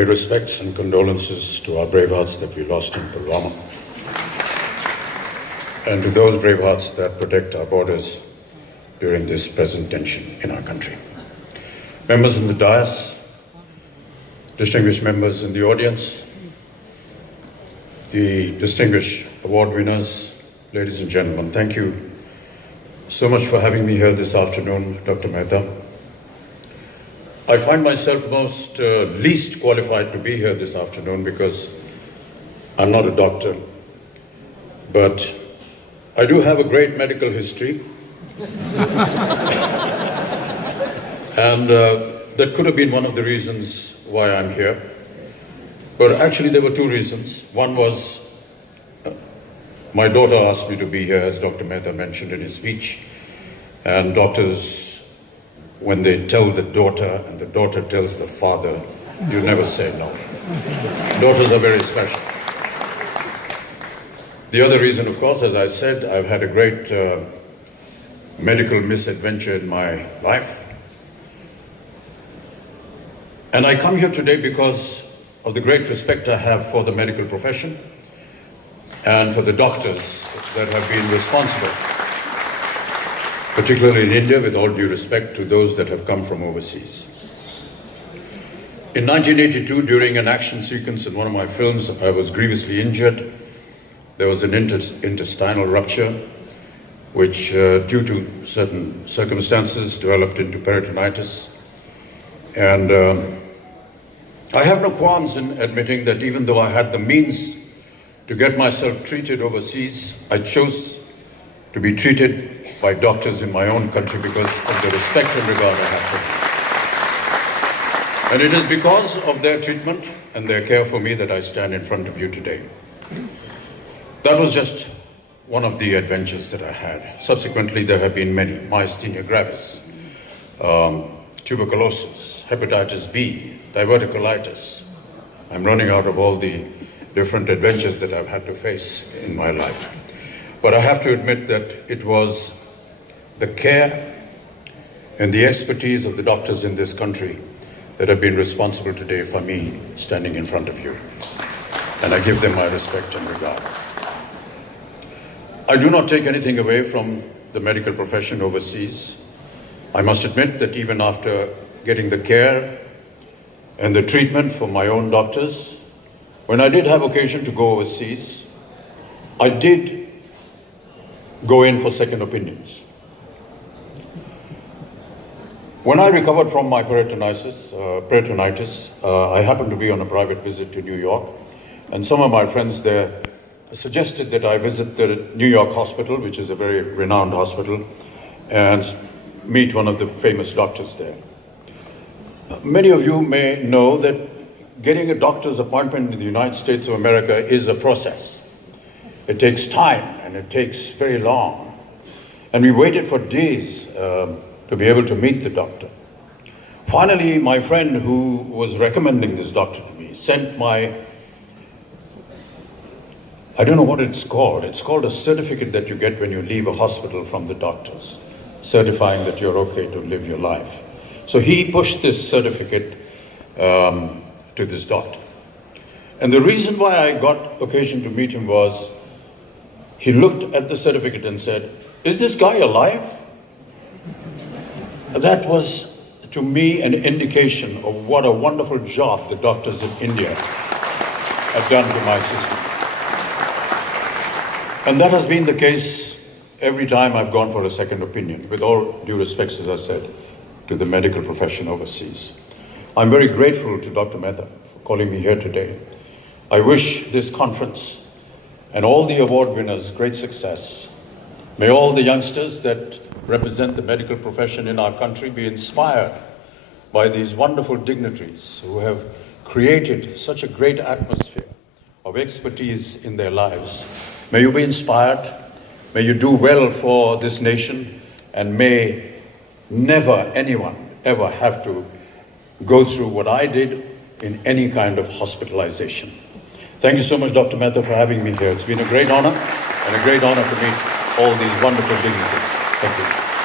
Respects and condolences to our brave hearts that we lost in Pulwama, and to those brave hearts that protect our borders during this present tension in our country. Members in the dais, distinguished members in the audience, the distinguished award winners, ladies and gentlemen, thank you so much for having me here this afternoon, Dr. Mehta. I find myself most least qualified to be here this afternoon because I'm not a doctor, but I do have a great medical history. And that could have been one of the reasons why I'm here. But actually there were two reasons. One was my daughter asked me to be here, as Dr. Mehta mentioned in his speech. And doctors, when they tell the daughter and the daughter tells the father, you never say no. Daughters are very special. The other reason, of course, as I said, I've had a great medical misadventure in my life. And I come here today because of the great respect I have for the medical profession and for the doctors that have been responsible, particularly in India, with all due respect to those that have come from overseas. In 1982, during an action sequence in one of my films, I was grievously injured. There was an intestinal rupture, which, due to certain circumstances, developed into peritonitis. And I have no qualms in admitting that even though I had the means to get myself treated overseas, I chose to be treated by doctors in my own country because of the respect and regard I have for them. And it is because of their treatment and their care for me that I stand in front of you today. That was just one of the adventures that I had. Subsequently, there have been many: myasthenia gravis, tuberculosis, hepatitis B, diverticulitis. I'm running out of all the different adventures that I've had to face in my life. But I have to admit that it was the care and the expertise of the doctors in this country that have been responsible today for me standing in front of you. And I give them my respect and regard. I do not take anything away from the medical profession overseas. I must admit that even after getting the care and the treatment from my own doctors, when I did have occasion to go overseas, I did go in for second opinions. When I recovered from my peritonitis, I happened to be on a private visit to New York, and some of my friends there suggested that I visit the New York hospital, which is a very renowned hospital, and meet one of the famous doctors there. Many of you may know that getting a doctor's appointment in the United States of America is a process. It takes time and it takes very long. And we waited for days to be able to meet the doctor. Finally, my friend who was recommending this doctor to me sent I don't know what it's called. It's called a certificate that you get when you leave a hospital from the doctors, certifying that you're okay to live your life. So he pushed this certificate to this doctor. And the reason why I got occasion to meet him was he looked at the certificate and said, "Is this guy alive?" That was, to me, an indication of what a wonderful job the doctors in India have done to my system. And that has been the case every time I've gone for a second opinion, with all due respects, as I said, to the medical profession overseas. I'm very grateful to Dr. Mehta for calling me here today. I wish this conference and all the award winners great success. May all the youngsters that represent the medical profession in our country be inspired by these wonderful dignitaries who have created such a great atmosphere of expertise in their lives. May you be inspired, may you do well for this nation, and may never anyone ever have to go through what I did in any kind of hospitalization. Thank you so much, Dr. Mehta, for having me here. It's been a great honor, and a great honor to meet all these wonderful dignitaries. Thank you.